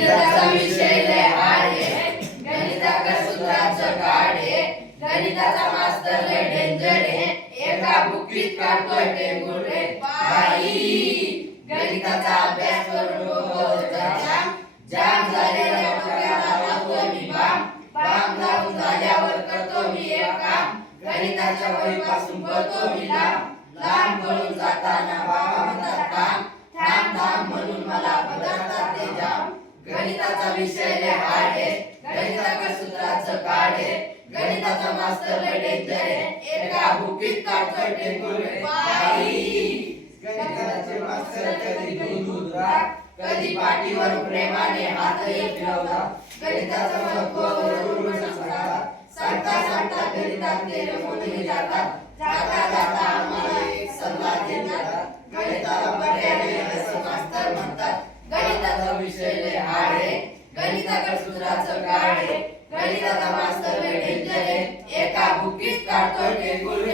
गणिताचा विषय लय हार्ड आहे, गणिताकर सूत्राचं काढ आहे, गणिताचा मास्तर लय डेंजर आहे, एका बुकीत काढतोय टेंगुळ रे बाई. गणिताचा अभ्यास करून डोकं होतं जाम, जाम झालेल्या डोक्याला लावतो मी बाम, बाम लावून झाल्यावर करतो मी एक काम, गणिताच्या वहीपासून करतो मी लांब, लांब पळून जाताना बाबा म्हणतात थांब, थांब थांब म्हणून मला बदलतात ते जाम. गणिताचा विषय लय हार्ड आहे, गणिताकर सूत्राचं काढ आहे, गणिताचा मास्तर लय डेंजर आहे, एका बुकीत काढतोय टेंगुळ रे बाई. गणिताचे मास्तर कधी दूध राग, कधी पाठीवर प्रेमाने हातही फिरवला, गणिताचं महत्त्व वरून सांगतात, सांगता सांगता गणितात गेले मोठे जातात, जाता जाता आम्हाला एक सल्ला देतात, गणिताला पर्याय नाही असं मास्तर म्हणतात. गणिताचा विषय लय हार्ड आहे, गणिताकर सूत्राचं काढ आहे, गणिताचा मास्तर लय डेंजर आहे, एका बुकीत काढतोय टेंगुळ